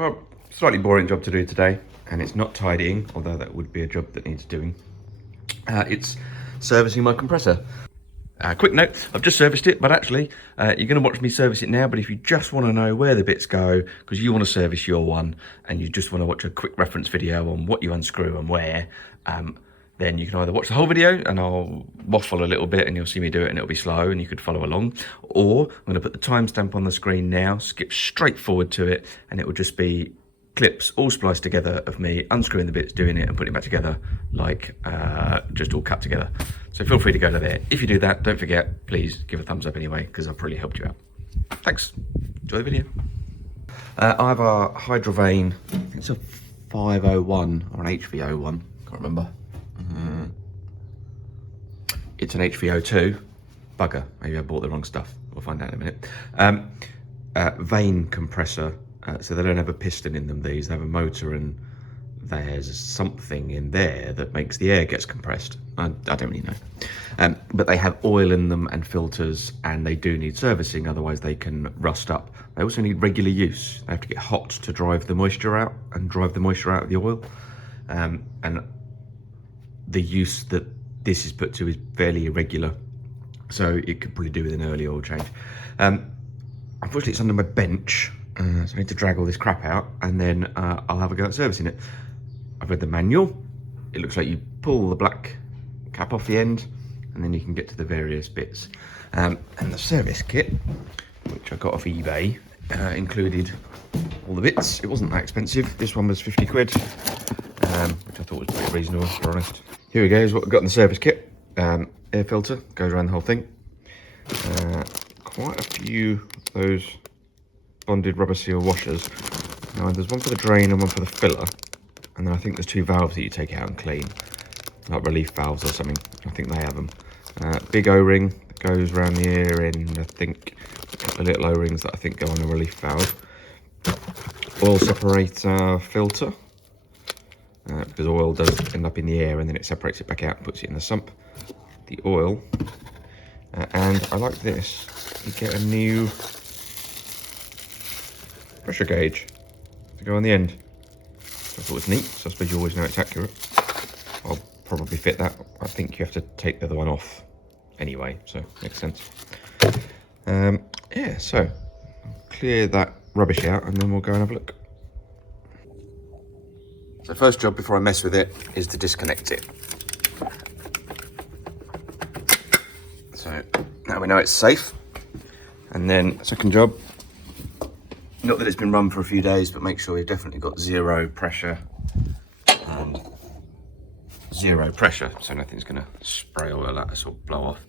Well, slightly boring job to do today, and it's not tidying, although that would be a job that needs doing. It's servicing my compressor. Quick note, I've just serviced it, but actually, you're going to watch me service it now, but if you just want to know where the bits go, because you want to service your one, and you just want to watch a quick reference video on what you unscrew and where, then you can either watch the whole video, and I'll waffle a little bit, and you'll see me do it, and it'll be slow, and you could follow along, or I'm going to put the timestamp on the screen now, skip straight forward to it, and it will just be clips all spliced together of me unscrewing the bits, doing it and putting it back together, like just all cut together. So feel free to go to there. If you do that, don't forget, please give a thumbs up anyway, because I've really helped you out. Thanks. Enjoy the video. I have a Hydrovane, I think it's a 501 or an HV01, can't remember. It's an HV02. Bugger, maybe I bought the wrong stuff. We'll find out in a minute. Vane compressor. So they don't have a piston in them, these. They have a motor, and there's something in there that makes the air gets compressed. I don't really know. But they have oil in them and filters, and they do need servicing, otherwise they can rust up. They also need regular use. They have to get hot to drive the moisture out and drive the moisture out of the oil. And the use that this is put to is fairly irregular. So it could probably do with an early oil change. Unfortunately, it's under my bench. So I need to drag all this crap out, and then I'll have a go at servicing it. I've read the manual. It looks like you pull the black cap off the end, and then you can get to the various bits. And the service kit, which I got off eBay, included all the bits. It wasn't that expensive. This one was 50 quid, which I thought was pretty reasonable, to be honest. Here we go, is what we've got in the service kit. Air filter, goes around the whole thing. Quite a few of those bonded rubber seal washers. Now there's one for the drain and one for the filler, and then I think there's two valves that you take out and clean, like relief valves or something. I think they have them. Big O-ring that goes around the ear end. I think a couple of little O-rings that I think go on a relief valve. Oil separator filter, because oil does end up in the air and then it separates it back out and puts it in the sump. The oil, and I like this. You get a new pressure gauge to go on the end. So I thought it was neat, so I suppose you always know it's accurate. I'll probably fit that. I think you have to take the other one off anyway, so makes sense. Yeah, so I'll clear that rubbish out and then we'll go and have a look. So first job before I mess with it is to disconnect it. So now we know it's safe. And then second job, not that it's been run for a few days, but make sure you've definitely got zero pressure and zero pressure, so nothing's going to spray oil at us or blow off.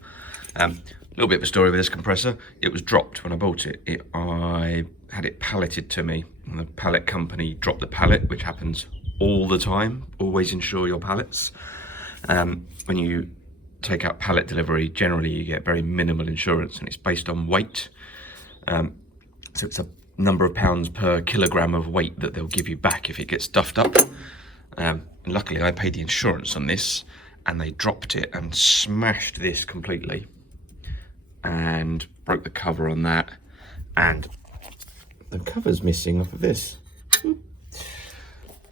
A little bit of a story with this compressor. It was dropped when I bought it. I had it palleted to me, and the pallet company dropped the pallet, which happens all the time. Always insure your pallets. When you take out pallet delivery, generally you get very minimal insurance, and it's based on weight. So it's a number of pounds per kilogram of weight that they'll give you back if it gets stuffed up. And luckily I paid the insurance on this, and they dropped it and smashed this completely and broke the cover on that, and the cover's missing off of this,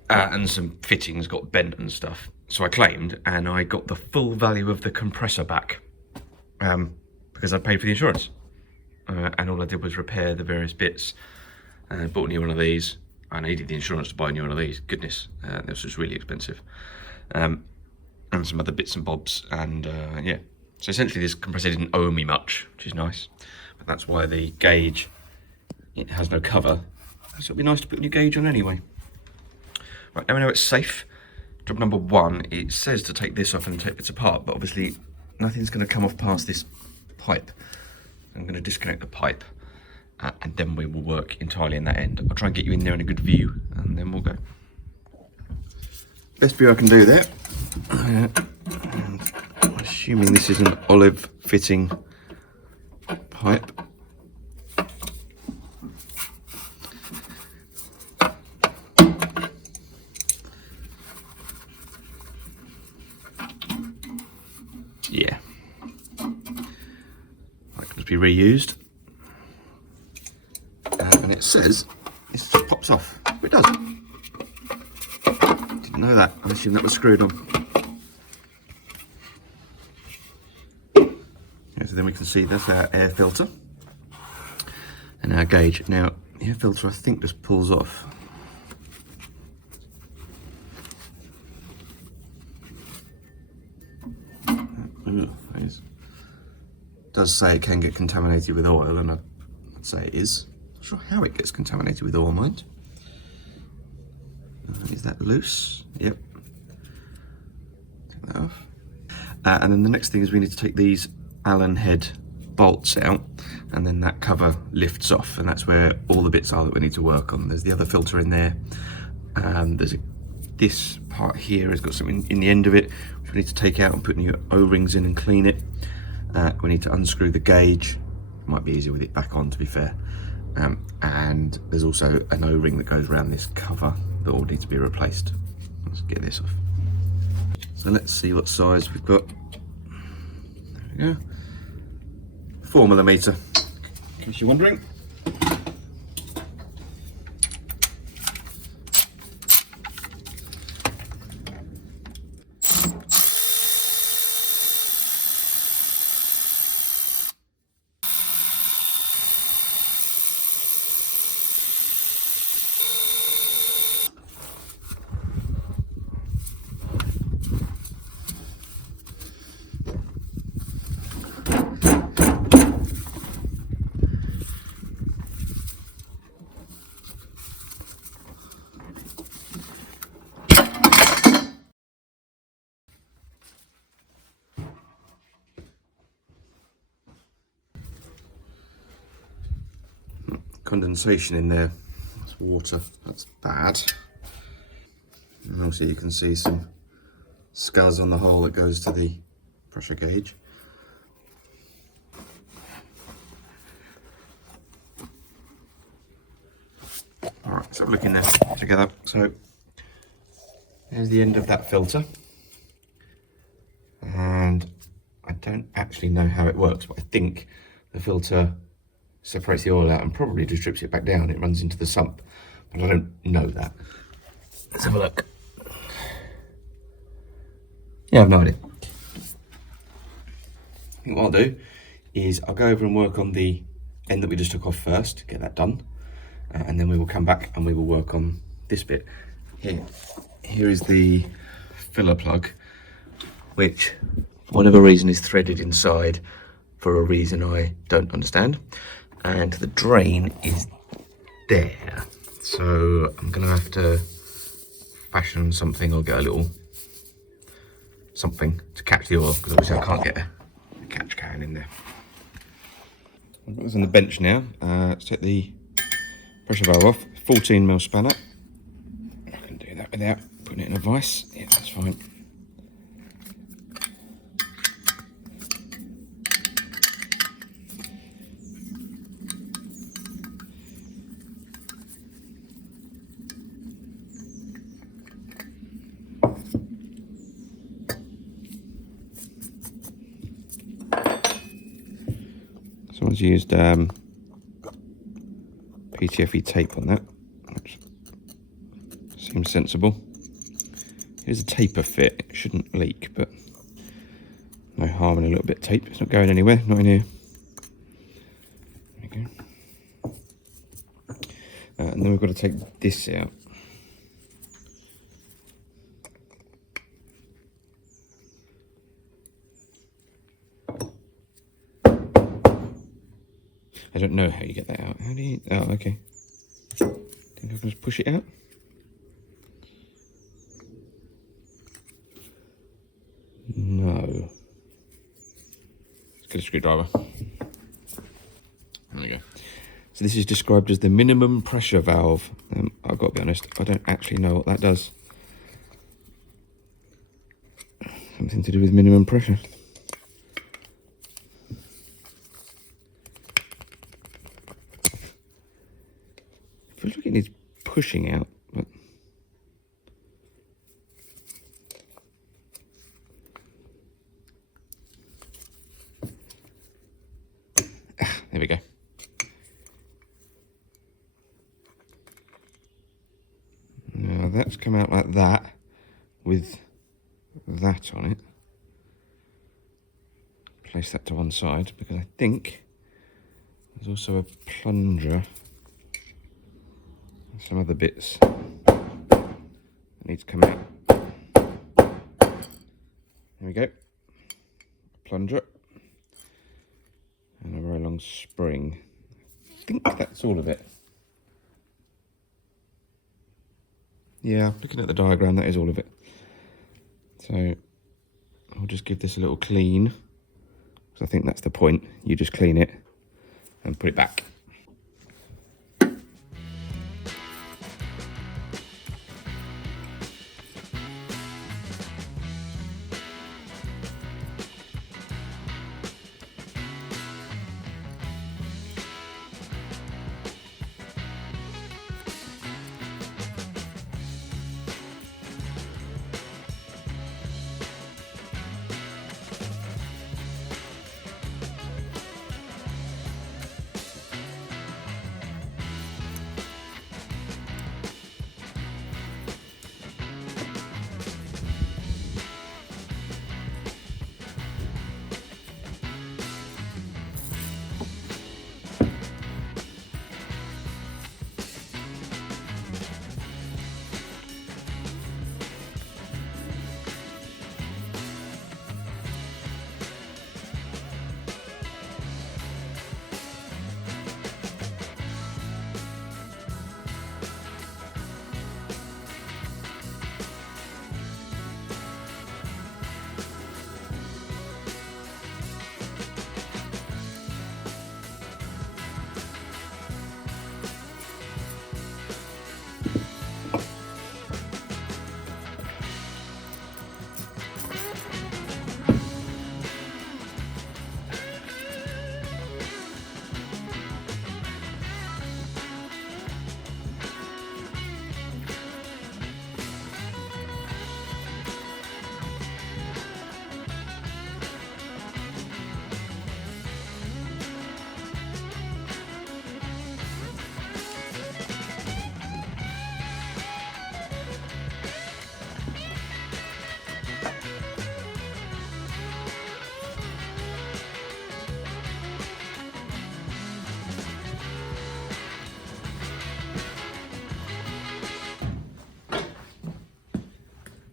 and some fittings got bent and stuff. So I claimed, and I got the full value of the compressor back, because I paid for the insurance, and all I did was repair the various bits. Bought a new one of these. I needed the insurance to buy a new one of these. Goodness, this was really expensive. And some other bits and bobs, and yeah. So essentially this compressor didn't owe me much, which is nice. But that's why the gauge, it has no cover. So it'd be nice to put a new gauge on anyway. Right, now we know it's safe. Job number one, it says to take this off and take bits apart, but obviously nothing's going to come off past this pipe. I'm going to disconnect the pipe, and then we will work entirely in that end. I'll try and get you in there in a good view, and then we'll go. Best view I can do there. And I'm assuming this is an olive fitting pipe. Yeah. That can be reused. And it says this just pops off. It does. Didn't know that. I assumed that was screwed on. Yeah, so then we can see that's our air filter and our gauge. Now, the air filter I think just pulls off. It does say it can get contaminated with oil, and I'd say it is. Not sure how it gets contaminated with oil, mind. Is that loose? Yep. Take that off. And then the next thing is we need to take these Allen head bolts out, and then that cover lifts off, and that's where all the bits are that we need to work on. There's the other filter in there. This part here has got something in the end of it which we need to take out and put new O-rings in and clean it. We need to unscrew the gauge. It might be easier with it back on, to be fair. And there's also an O-ring that goes around this cover that will need to be replaced. Let's get this off. So let's see what size we've got. There we go. 4mm, in case you're wondering. Condensation in there. That's water. That's bad. And also you can see some scars on the hole that goes to the pressure gauge. Alright, let's have a look in there together. So there's the end of that filter. And I don't actually know how it works, but I think the filter separates the oil out and probably distributes it back down. It runs into the sump, but I don't know that. Let's have a look. Yeah, I have no idea. I think what I'll do is I'll go over and work on the end that we just took off first, get that done, and then we will come back and we will work on this bit. Here is the filler plug, which for whatever reason is threaded inside for a reason I don't understand. And the drain is there. So I'm gonna have to fashion something or get a little something to catch the oil, because obviously I can't get a catch can in there. I've got this on the bench now. Let's take the pressure valve off. 14mm spanner. I can do that without putting it in a vise. Yeah, that's fine. Someone's used PTFE tape on that, which seems sensible. Here's a taper fit. It shouldn't leak, but no harm in a little bit of tape. It's not going anywhere, not in here. There we go. And then we've got to take this out. I don't know how you get that out. How do you... Oh, okay. Think I can just push it out? No. Let's get a screwdriver. There we go. So this is described as the minimum pressure valve. I've got to be honest, I don't actually know what that does. Something to do with minimum pressure. Feels like it needs pushing out, but there we go. that's come out like that with that on it. Place that to one side because I think there's also a plunger and some other bits that need to come out. There we go. Plunger and a very long spring. I think that's all of it. Yeah, looking at the diagram, that is all of it. So I'll just give this a little clean, because I think that's the point. You just clean it and put it back.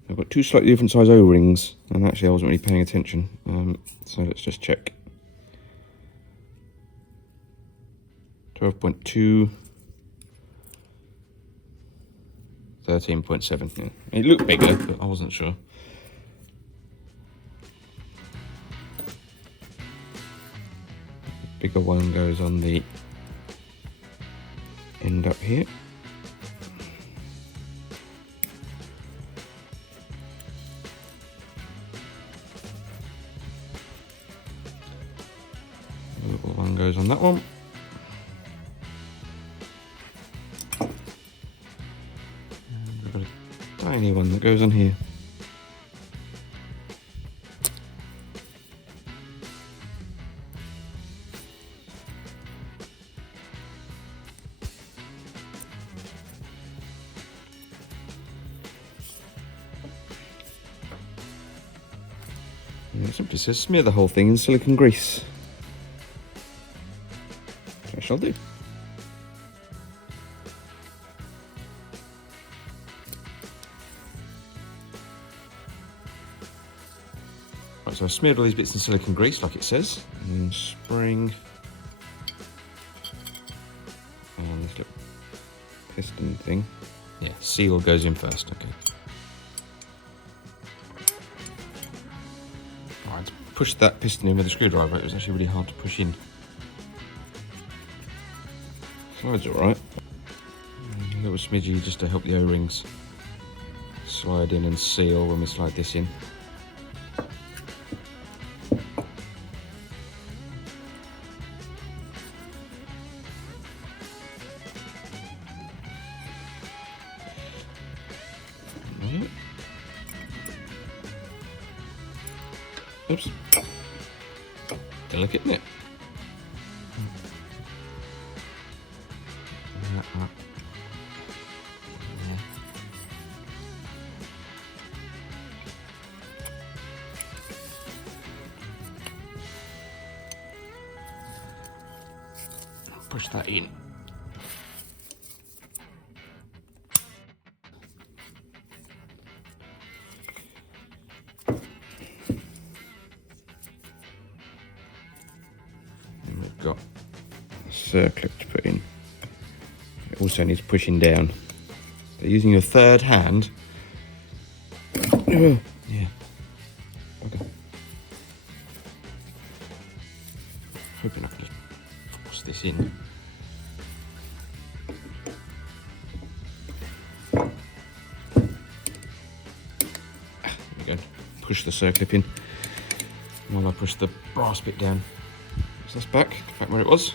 I've got two slightly different size O-rings, and actually I wasn't really paying attention, so let's just check. 12.2, 13.7, yeah. It looked bigger, but I wasn't sure. The bigger one goes on the end up here. The little one goes on that one. And we've got a tiny one that goes on here. And it simply says smear the whole thing in silicone grease. Which I shall do. Right, so I've smeared all these bits in silicone grease like it says, and spring, and this little piston thing. Yeah, seal goes in first, okay. Alright, push that piston in with a screwdriver. It was actually really hard to push in. Slides alright. A little smidgy just to help the O-rings slide in and seal when we slide this in. Oops. Delicate, isn't it? push that in. And we've got a circlip to put in. It also needs pushing down. So using your third hand. Yeah. Okay. Hoping I can just force this in. There we go. Push the circlip in while I push the brass bit down. So that's back where it was.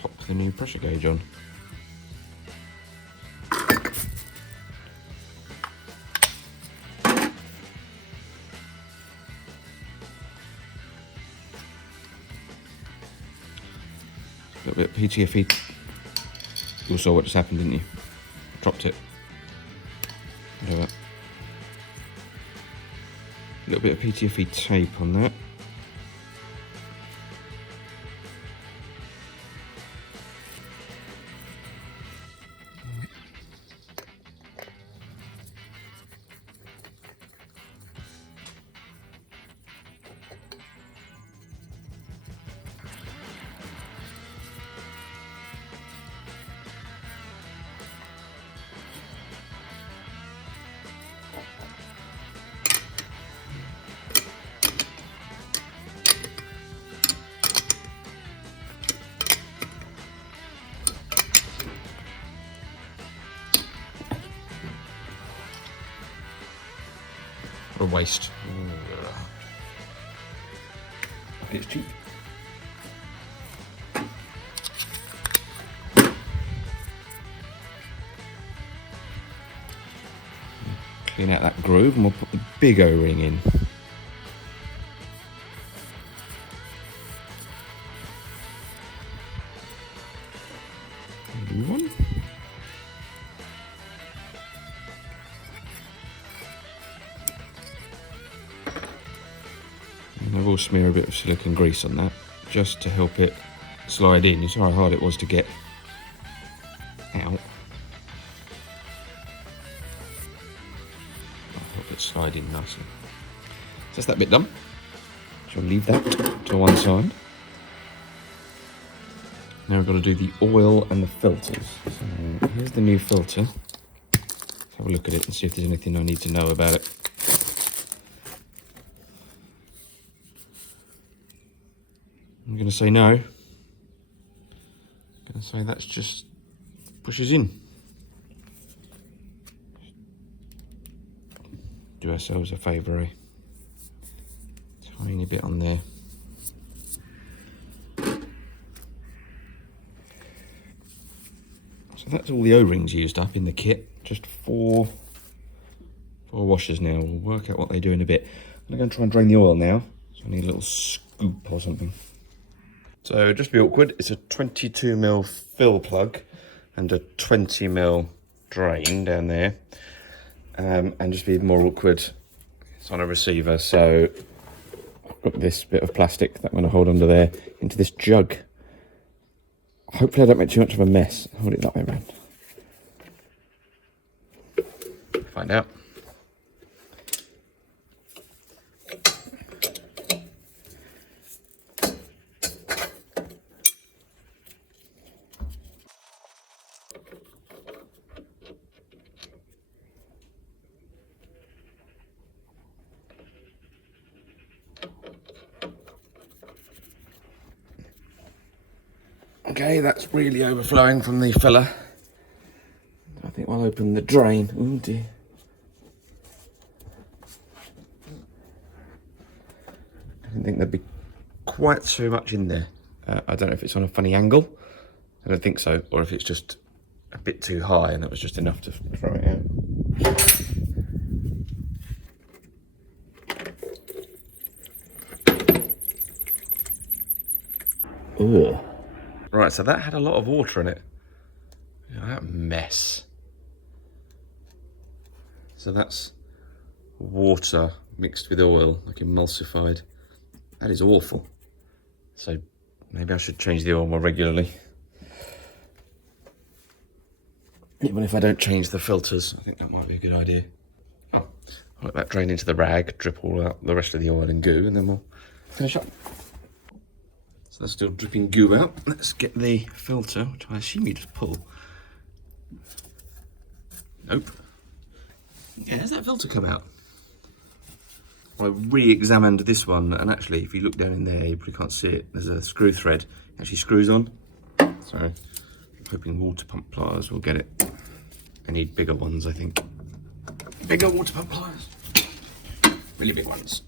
Pop the new pressure gauge on. A little bit of PTFE. You saw what just happened, didn't you? Dropped it. Look at that. A little bit of PTFE tape on that. What a waste. It's cheap. Clean out that groove and we'll put the big O-ring in. New one. And I will smear a bit of silicone grease on that just to help it slide in. You saw how hard it was to get out. Slide in nicely. So that's that bit done. So I'll leave that to one side. Now we've got to do the oil and the filters. So here's the new filter. Let's have a look at it and see if there's anything I need to know about it. I'm going to say no. I'm going to say that's just pushes in. Do ourselves a favour, eh? Tiny bit on there. So that's all the O-rings used up in the kit. Just four washers now. We'll work out what they do in a bit. I'm going to try and drain the oil now. So I need a little scoop or something. So just to be awkward, it's a 22mm fill plug and a 20mm drain down there. And just be more awkward, it's on a receiver, so I've got this bit of plastic that I'm going to hold under there into this jug. Hopefully I don't make too much of a mess. Hold it that way around. Find out. Okay, that's really overflowing from the filler. I think I'll open the drain. Oh dear. I didn't think there'd be quite so much in there. I don't know if it's on a funny angle. I don't think so. Or if it's just a bit too high and that was just enough to throw it out. Ugh. Right, so that had a lot of water in it. Look at that mess. So that's water mixed with oil, like emulsified. That is awful. So maybe I should change the oil more regularly. Even if I don't change the filters, I think that might be a good idea. Oh, I'll let that drain into the rag, drip all out the rest of the oil and goo, and then we'll finish up. So that's still dripping goo out. Let's get the filter, which I assume you just pull. Nope. Yeah, has that filter come out? I re-examined this one, and actually, if you look down in there, you probably can't see it. There's a screw thread. It actually screws on. So I'm hoping water pump pliers will get it. I need bigger ones, I think. Bigger water pump pliers. Really big ones.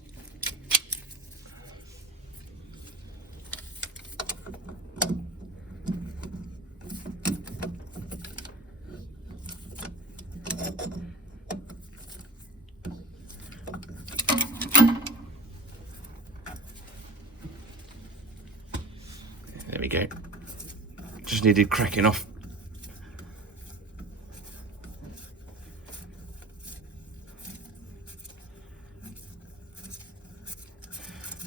There we go. Just needed cracking off.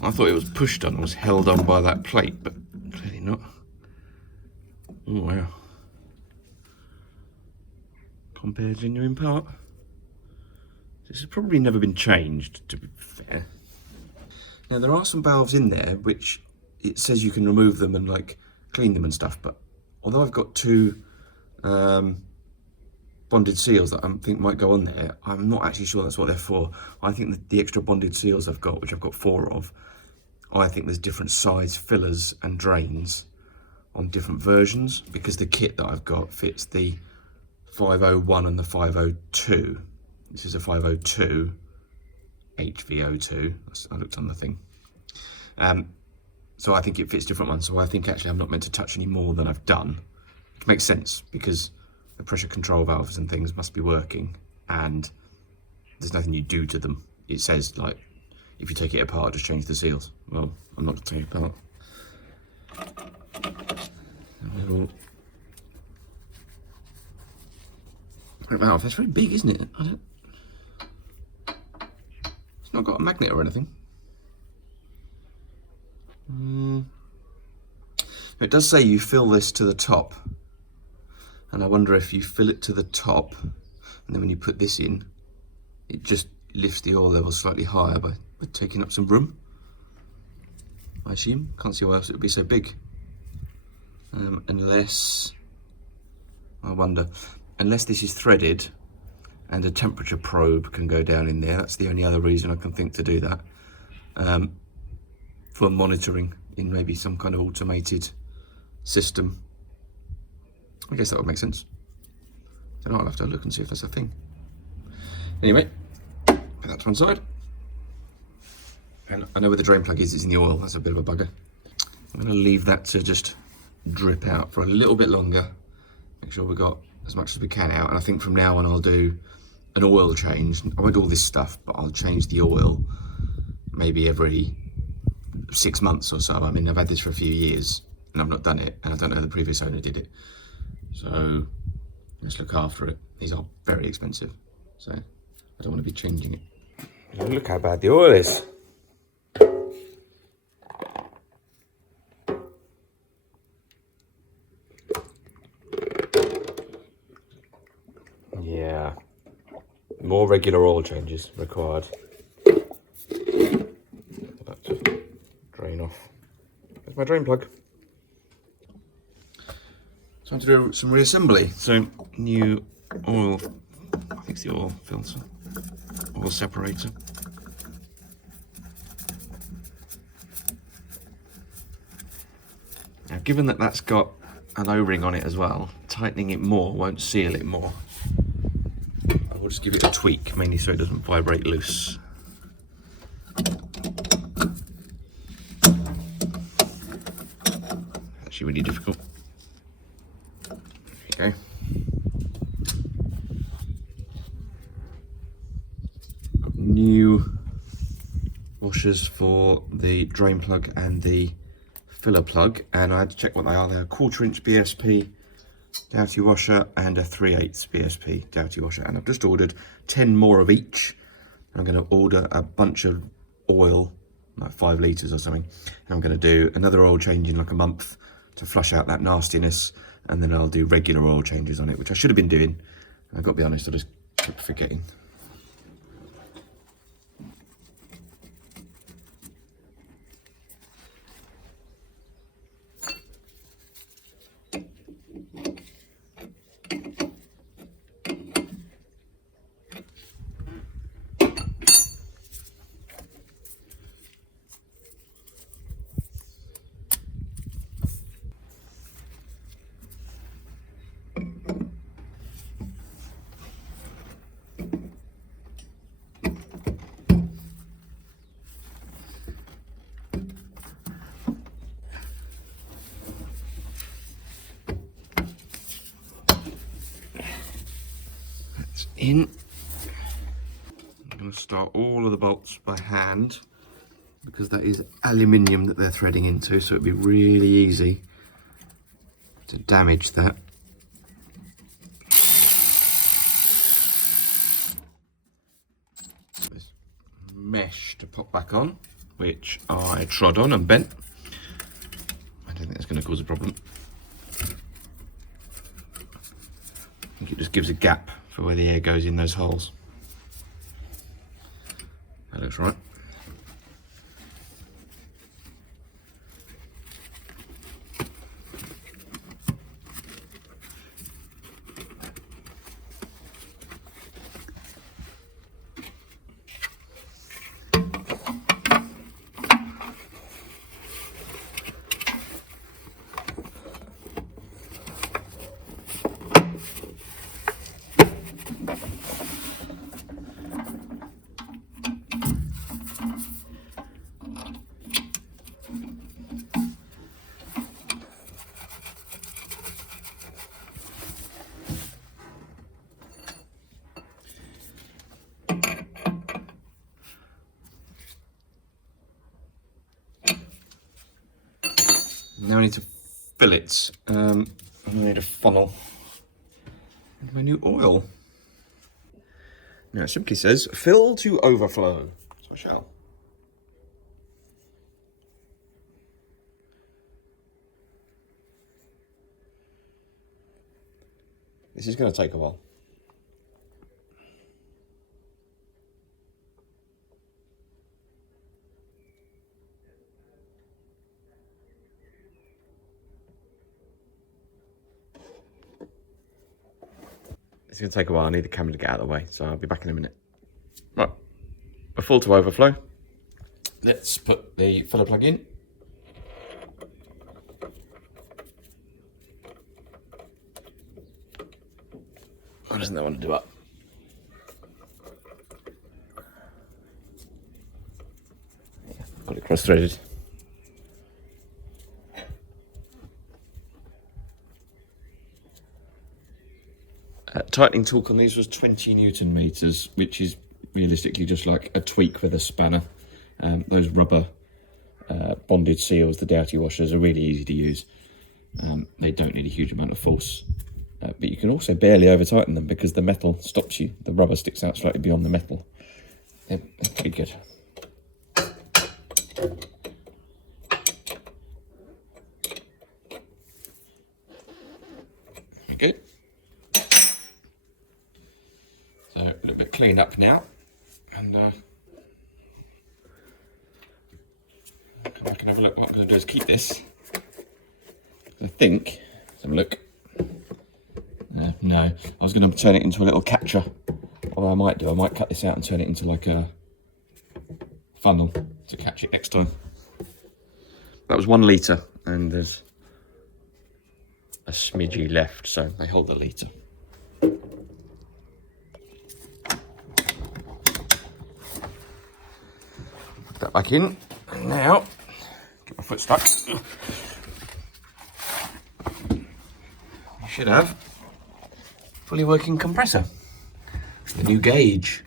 I thought it was pushed on, was held on by that plate, but clearly not. Oh wow. Compare genuine part. This has probably never been changed, to be fair. Now there are some valves in there which it says you can remove them and like clean them and stuff, but although I've got two bonded seals that I think might go on there, I'm not actually sure that's what they're for. I think that the extra bonded seals I've got, which I've got 4 of, I think there's different size fillers and drains on different versions, because the kit that I've got fits the 501 and the 502. This is a 502 HV02. I looked on the thing. So I think it fits different ones. So I think actually I'm not meant to touch any more than I've done, which makes sense because the pressure control valves and things must be working, and there's nothing you do to them. It says like, if you take it apart, just change the seals. Well, I'm not taking it apart. Valve, that's very big, isn't it? It's not got a magnet or anything. It does say you fill this to the top, and I wonder if you fill it to the top, and then when you put this in, it just lifts the oil level slightly higher by taking up some room. I assume. Can't see why else it would be so big. Unless, I wonder, unless this is threaded and a temperature probe can go down in there. That's the only other reason I can think to do that. For monitoring in maybe some kind of automated system. I guess that would make sense. Then I'll have to look and see if that's a thing. Anyway, put that to one side. And I know where the drain plug is, it's in the oil. That's a bit of a bugger. I'm going to leave that to just drip out for a little bit longer. Make sure we got as much as we can out. And I think from now on I'll do an oil change. I won't do all this stuff, but I'll change the oil maybe every 6 months or so. I mean, I've had this for a few years and I've not done it, and I don't know how the previous owner did it. So let's look after it. These are very expensive, so I don't want to be changing it. Look how bad the oil is. Yeah, more regular oil changes required. That just drain off. There's my drain plug. Time to do some reassembly. So new oil, I think it's the oil filter, oil separator. Now, given that that's got an O-ring on it as well, tightening it more won't seal it more. I will just give it a tweak, mainly so it doesn't vibrate loose. Actually really difficult. There you go. Got new washers for the drain plug and the filler plug, and I had to check what they are. They're 1/4 inch BSP Doughty washer and a 3/8 BSP Doughty washer, and I've just ordered 10 more of each. I'm going to order a bunch of oil, like 5 litres or something, and I'm going to do another oil change in like a month to flush out that nastiness, and then I'll do regular oil changes on it, which I should have been doing. I've got to be honest, I just keep forgetting. In. I'm going to start all of the bolts by hand because that is aluminium that they're threading into, so it'd be really easy to damage that. This mesh to pop back on, which I trod on and bent. I don't think that's going to cause a problem. I think it just gives a gap for where the air goes in those holes. That looks right. Now I need to fill it. I need a funnel and my new oil. Now it simply says fill to overflow, so I shall. This is going to take a while. It's going to take a while. I need the camera to get out of the way, so I'll be back in a minute. Right, a full to overflow. Let's put the filler plug in. Why doesn't that want to do up? Got it cross-threaded. Tightening torque on these was 20 Newton meters, which is realistically just like a tweak with a spanner. Those rubber bonded seals, the Doughty washers, are really easy to use. They don't need a huge amount of force, but you can also barely over tighten them because the metal stops you. The rubber sticks out slightly beyond the metal. They're pretty good. Good. So a little bit cleaned up now, and come back and have a look. What I'm going to do is keep this. I think, let's have a look. No, I was going to turn it into a little catcher. What I might cut this out and turn it into like a funnel to catch it next time. That was 1 litre, and there's a smidgy left, so they hold a litre. That back in, and now get my foot stuck. You should have fully working compressor. The new gauge.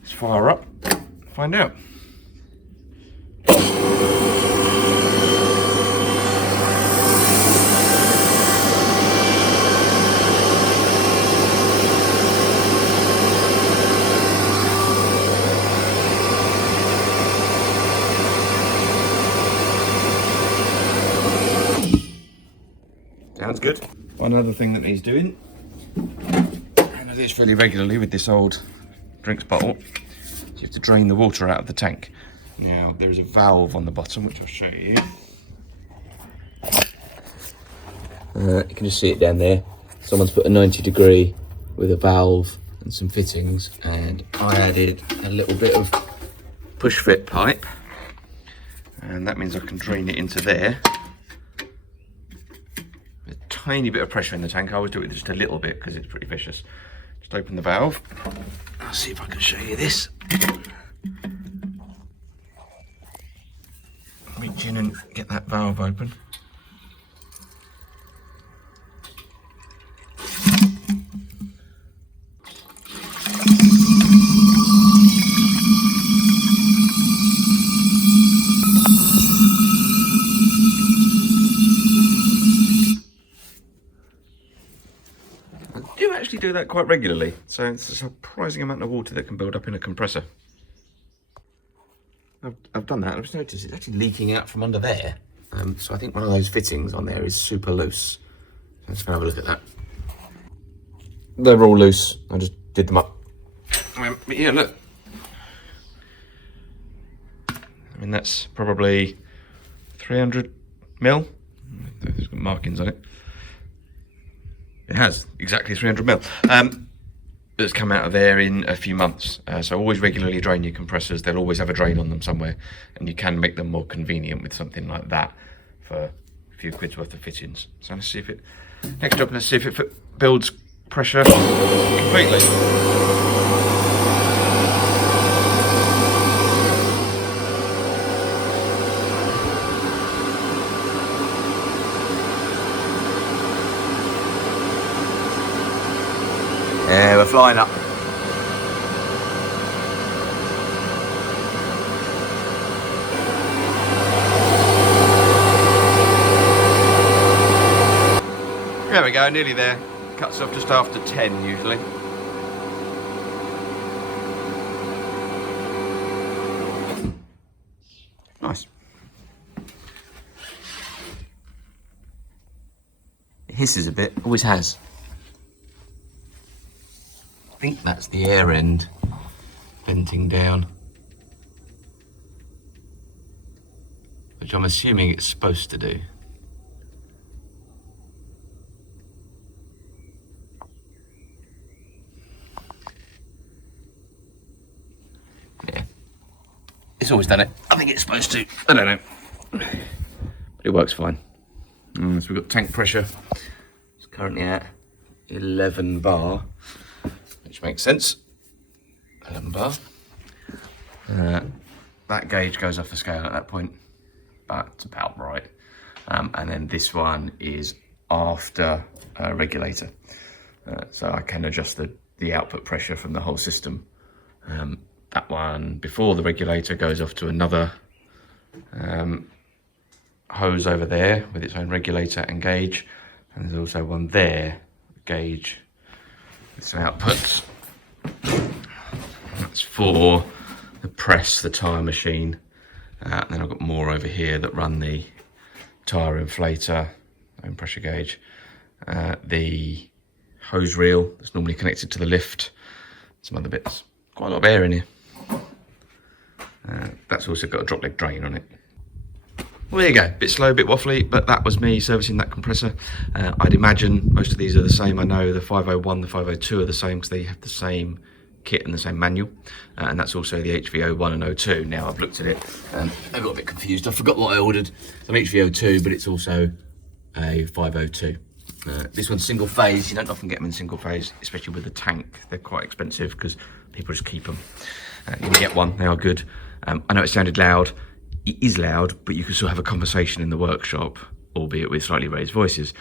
Let's fire up, find out. sounds good. One other thing that needs doing, and I do this fairly regularly with this old drinks bottle, is you have to drain the water out of the tank. Now, there is a valve on the bottom, which I'll show you. You can just see it down there. Someone's put a 90-degree with a valve and some fittings, and I added a little bit of push fit pipe, and that means I can drain it into there. A tiny bit of pressure in the tank. I always do it with just a little bit because it's pretty vicious. Just open the valve. I'll see if I can show you this. Reach in and get that valve open. Actually do that quite regularly, so it's a surprising amount of water that can build up in a compressor. I've done that. I've just noticed it's actually leaking out from under there, so I think one of those fittings on there is super loose. So let's go have a look at that. They're all loose. I just did them up. But yeah, look. I mean, that's probably 300 mil. There's got markings on it. It has exactly 300 mil. It's come out of there in a few months. So always regularly drain your compressors. They'll always have a drain on them somewhere, and you can make them more convenient with something like that for a few quid's worth of fittings. So let's see if it, next up, let's see if it builds pressure completely. Yeah, we're flying up. There we go, nearly there. Cuts off just after 10 usually. Nice. It hisses a bit, always has. I think that's the air end venting down, which I'm assuming it's supposed to do. Yeah, it's always done it. I think it's supposed to. I don't know, but it works fine. So we've got tank pressure. It's currently at 11 bar. Which makes sense. 11 bar. That gauge goes off the scale at that point, but it's about right. And then this one is after regulator. So I can adjust the output pressure from the whole system. That one before the regulator goes off to another hose over there with its own regulator and gauge. And there's also one there, gauge. It's an output. That's for the press, the tyre machine. And then I've got more over here that run the tyre inflator, own pressure gauge. The hose reel that's normally connected to the lift. Some other bits. Quite a lot of air in here. That's also got a drop leg drain on it. Well, there you go, bit slow, bit waffly, but that was me servicing that compressor. I'd imagine most of these are the same. I know the 501, the 502 are the same because they have the same kit and the same manual. And that's also the HV01 and 02. Now I've looked at it and I got a bit confused. I forgot what I ordered. It's an HV02, but it's also a 502. This one's single phase. You don't often get them in single phase, especially with the tank. They're quite expensive because people just keep them. You can get one, they are good. I know it sounded loud. It is loud, but you can still have a conversation in the workshop, albeit with slightly raised voices.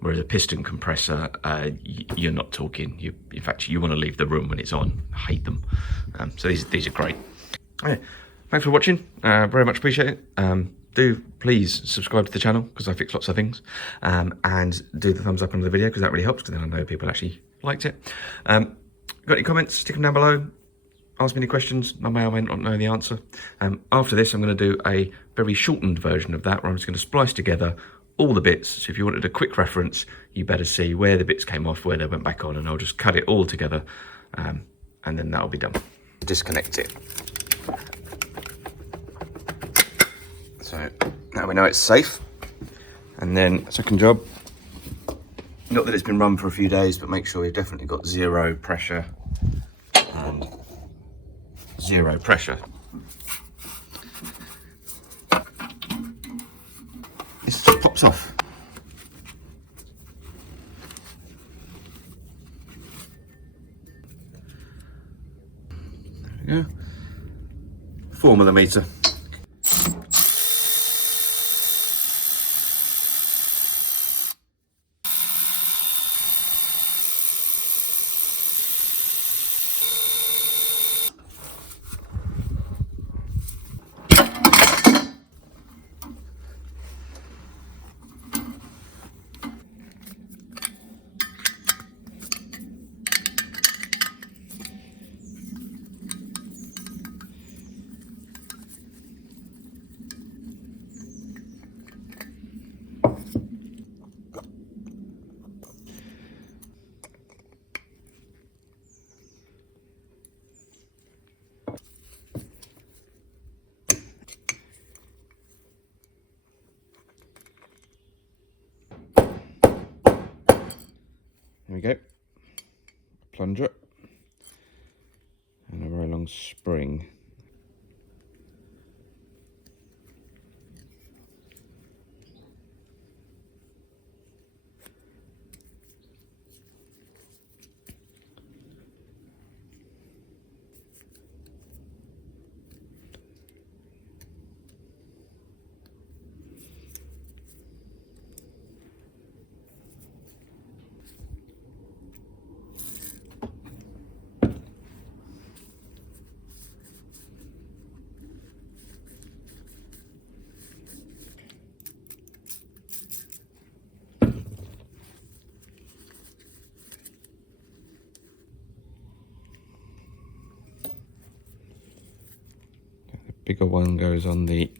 Whereas a piston compressor, you're not talking. In fact, you want to leave the room when it's on. I hate them. So these are great. Okay, thanks for watching. Very much appreciate it. Do please subscribe to the channel because I fix lots of things. And do the thumbs up under the video because that really helps, because then I know people actually liked it. Got any comments? Stick them down below. Ask me any questions. I may or may not know the answer. After this, I'm going to do a very shortened version of that where I'm just going to splice together all the bits. So if you wanted a quick reference, you better see where the bits came off, where they went back on, and I'll just cut it all together, and then that'll be done. Disconnect it. So now we know it's safe. And then second job, not that it's been run for a few days, but make sure you've definitely got zero pressure and zero pressure. This just pops off. There we go. 4mm. There we go, plunger and a very long spring. Bigger one goes on the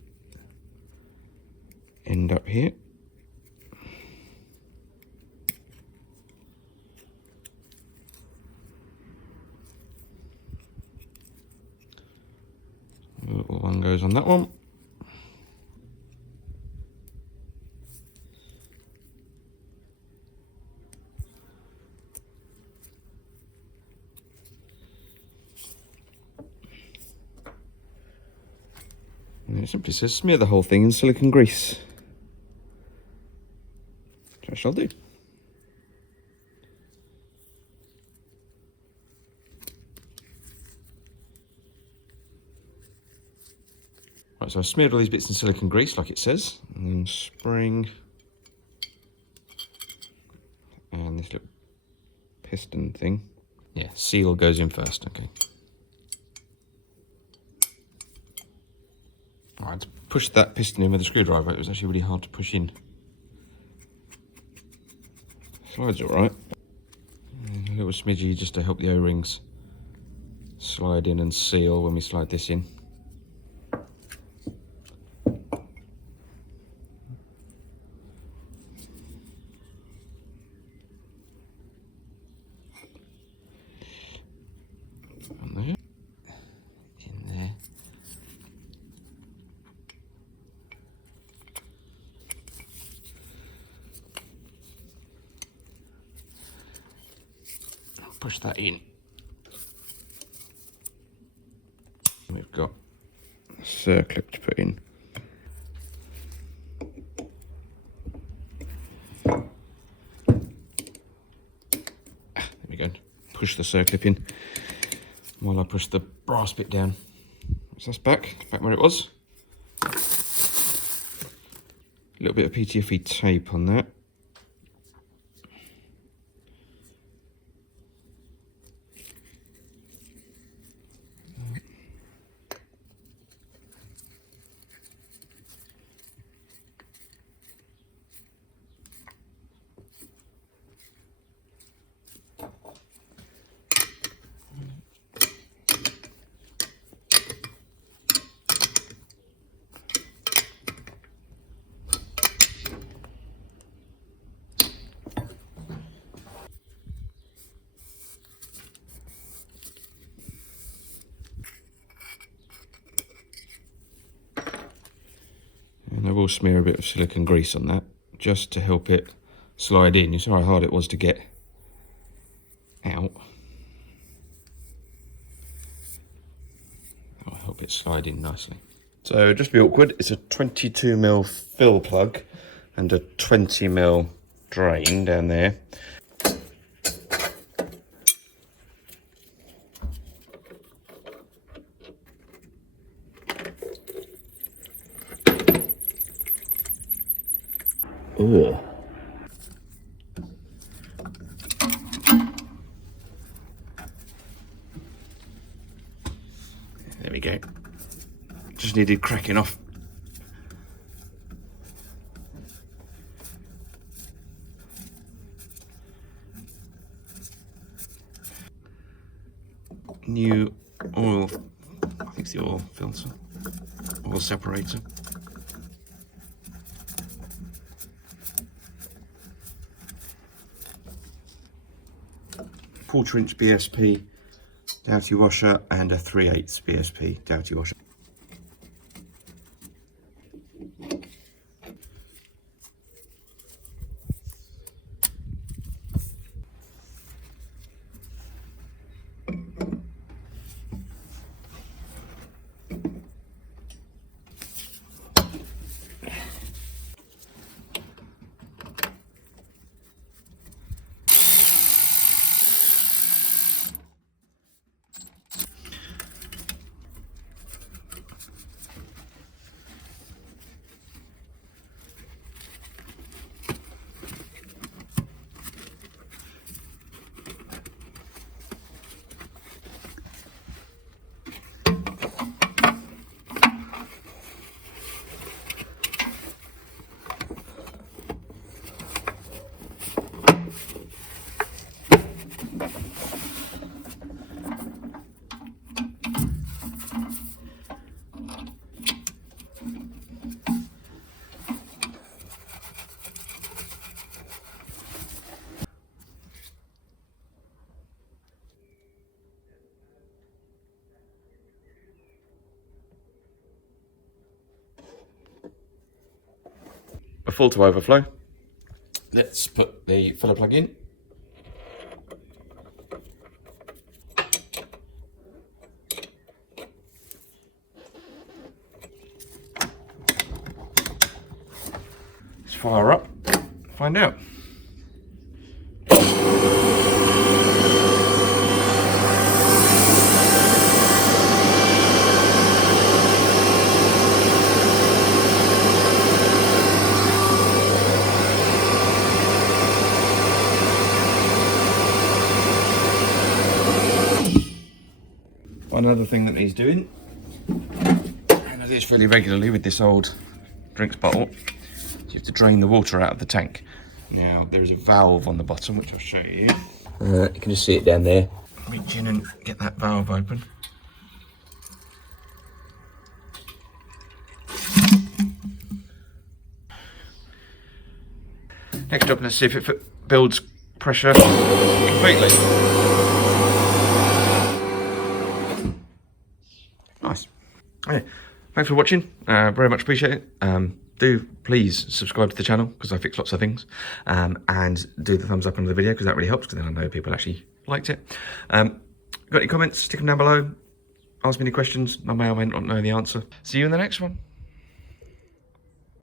end up here. The little one goes on that one. And it simply says smear the whole thing in silicone grease, which I shall do. Right, so I've smeared all these bits in silicone grease like it says, and then spring, and this little piston thing. Yeah, seal goes in first, okay. Alright, to push that piston in with a screwdriver, it was actually really hard to push in. Slides alright. A little smidgy just to help the O-rings slide in and seal when we slide this in. Push that in. We've got a circlip to put in. There we go. Push the circlip in while I push the brass bit down. So that's back where it was. A little bit of PTFE tape on that. will smear a bit of silicone grease on that just to help it slide in. You saw how hard it was to get out. That'll help it slide in nicely. So just to be awkward, it's a 22mm fill plug and a 20mm drain down there. Oh. There we go. Just needed cracking off. New oil, I think it's the oil filter, oil separator. Quarter-inch BSP Doughty washer and a 3/8 BSP Doughty washer. A full to overflow. Let's put the filler plug in. Let's fire up, find out. Another thing that needs doing, and I do this fairly regularly with this old drinks bottle, is you have to drain the water out of the tank. Now there is a valve on the bottom which I'll show you. You can just see it down there. Reach in and get that valve open. Next up, let's see if it builds pressure completely. Nice. Yeah. Thanks for watching. Very much appreciate it. Do please subscribe to the channel because I fix lots of things, and do the thumbs up under the video because that really helps, because then I know people actually liked it. Got any comments? Stick them down below. Ask me any questions. I may or may not know the answer. See you in the next one.